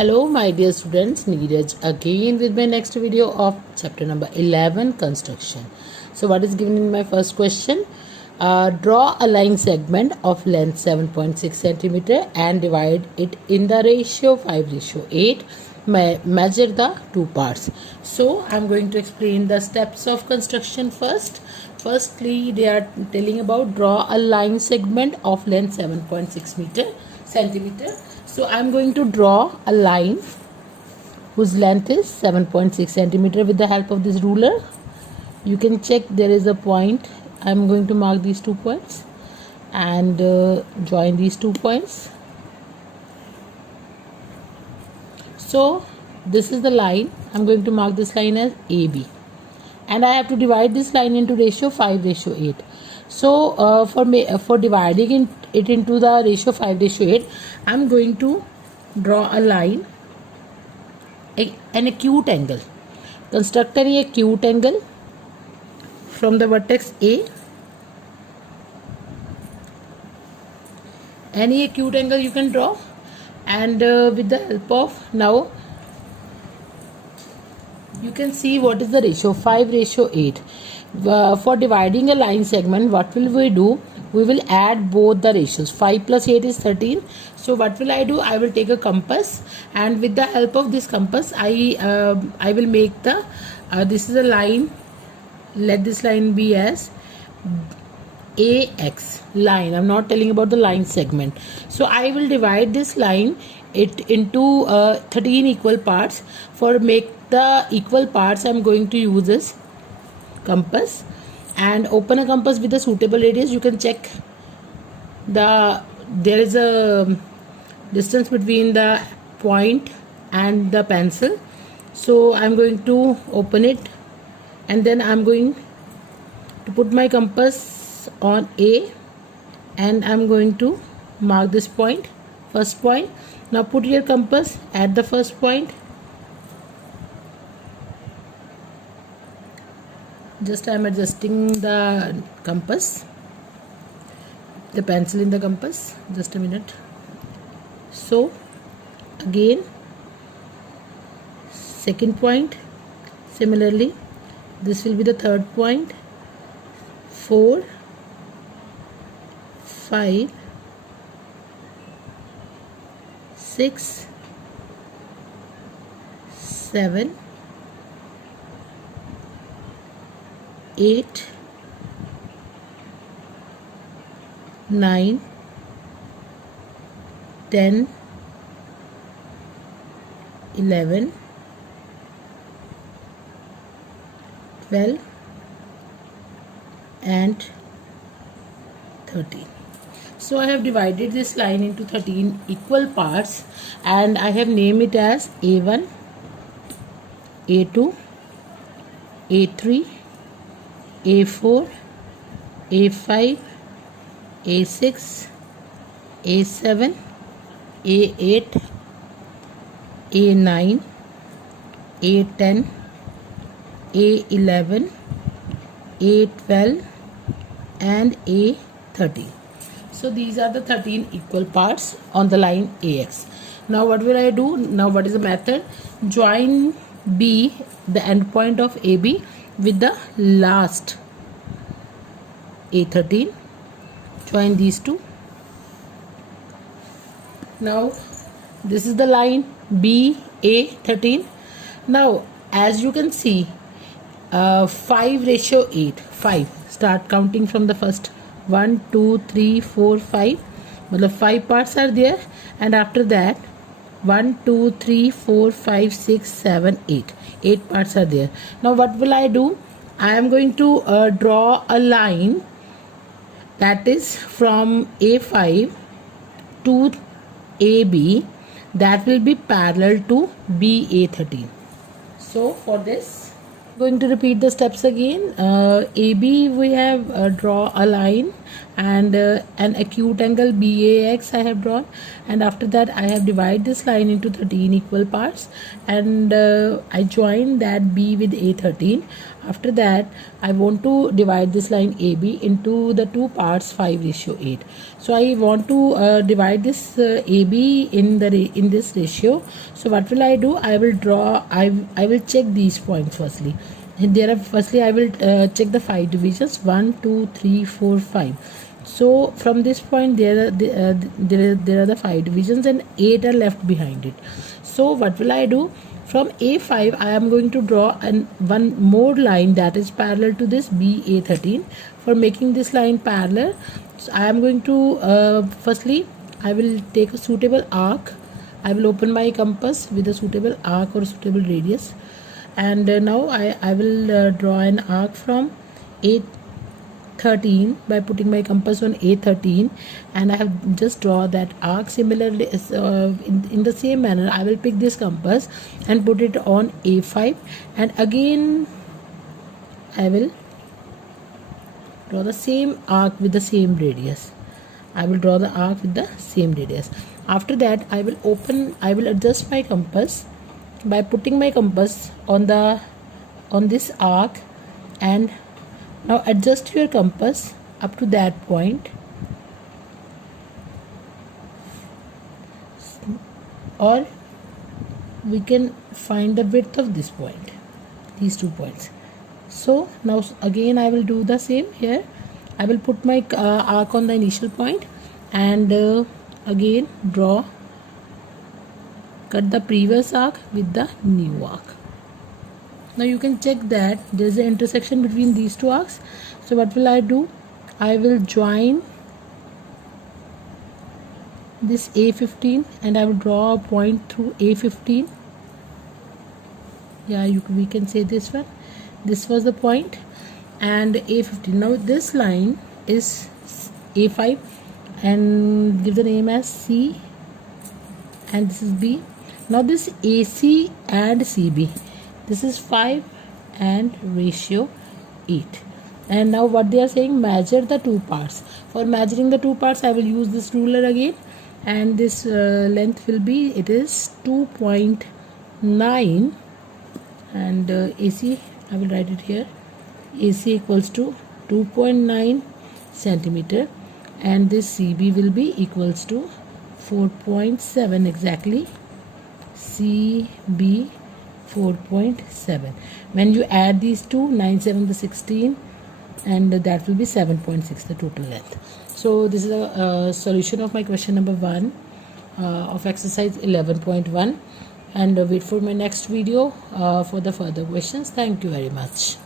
Hello my dear students, Neeraj again with my next video of chapter number 11, construction. So what is given in my first question? Draw a line segment of length 7.6 centimeter and divide it in the ratio 5:8. Measure the two parts. So I'm going to explain the steps of construction first. Firstly, they are telling about draw a line segment of length 7.6 centimeter. So I'm going to draw a line whose length is 7.6 centimeter with the help of this ruler. You can check there is a point. I'm going to mark these 2 points and join these 2 points. So this is the line. I'm going to mark this line as AB and I have to divide this line into ratio 5:8. So for dividing it into the ratio 5:8, I'm going to draw a line, an acute angle. Construct an acute angle from the vertex A. Any acute angle you can draw, and with the help of, now you can see what is the ratio 5:8. For dividing a line segment, what will we do? We will add both the ratios. 5 plus 8 is 13. So what will I do? I will take a compass, and with the help of this compass I will make the this is a line. Let this line be as AX line. I'm not telling about the line segment. So I will divide this line into 13 equal parts. For make the equal parts, I'm going to use this compass and open a compass with a suitable radius. You can check there is a distance between the point and the pencil. So I'm going to open it, and then I'm going to put my compass on A, and I'm going to mark this point, first point. Now put your compass at the first point. Just I'm adjusting the compass, the pencil in the compass. Just a minute. So again, second point. Similarly, this will be the third point. 4, 5, 6, 7, 8, 9, 10, 11, 12 and 13. So I have divided this line into 13 equal parts, and I have named it as A1, A2, A3, A4, A5, A6, A7, A8, A9, A10, A11, A12 and A13. So these are the 13 equal parts on the line AX. Now what will I do? Now what is the method? Join B, the end point of AB, with the last A13. Join these two. Now this is the line BA13. Now as you can see, 5:8. 5. Start counting from the first. 1, 2, 3, 4, 5. Matlab 5 parts are there, and after that 1, 2, 3, 4, 5, 6, 7, 8. 8 parts are there. Now what will I do? I am going to draw a line that is from A5 to AB, that will be parallel to BA13. So for this, going to repeat the steps again. AB, we have draw a line and an acute angle BAX I have drawn, and after that I have divided this line into 13 equal parts, and I join that B with A13. After that I want to divide this line AB into the two parts 5:8. So I want to divide this AB in this ratio. So what will I do? I will draw, I will check these points firstly. Firstly I will check the 5 divisions, 1 2 3 4 5. So from this point there are the 5 divisions and 8 are left behind it. So what will I do? From A5 I am going to draw one more line that is parallel to this BA13. For making this line parallel, so I am going to firstly I will take a suitable arc. I will open my compass with a suitable arc or suitable radius, and now I will draw an arc from A13 by putting my compass on A13, and I have just draw that arc. Similarly in the same manner I will pick this compass and put it on A5, and again I will draw the same arc with the same radius. I will draw the arc with the same radius. After that I will adjust my compass by putting my compass on this arc, and now adjust your compass up to that point, or we can find the width of this point, these 2 points. So now again I will do the same here. I will put my arc on the initial point, and again cut the previous arc with the new arc. Now you can check that there is an intersection between these two arcs. So what will I do? I will join this A15 and I will draw a point through A15. Yeah, we can say this one. This was the point, and A15. Now this line is A5, and give the name as C, and this is B. Now this AC and CB, this is 5 and ratio 8. And now what they are saying, measure the two parts. For measuring the two parts I will use this ruler again, and this length will be, it is 2.9, and AC I will write it here. AC equals to 2.9 centimeter, and this CB will be equals to 4.7 exactly. CB 4.7. When you add these two, 9 7 the 16, and that will be 7.6 the total length. So this is a solution of my question number 1 of exercise 11.1, and wait for my next video for the further questions. Thank you very much.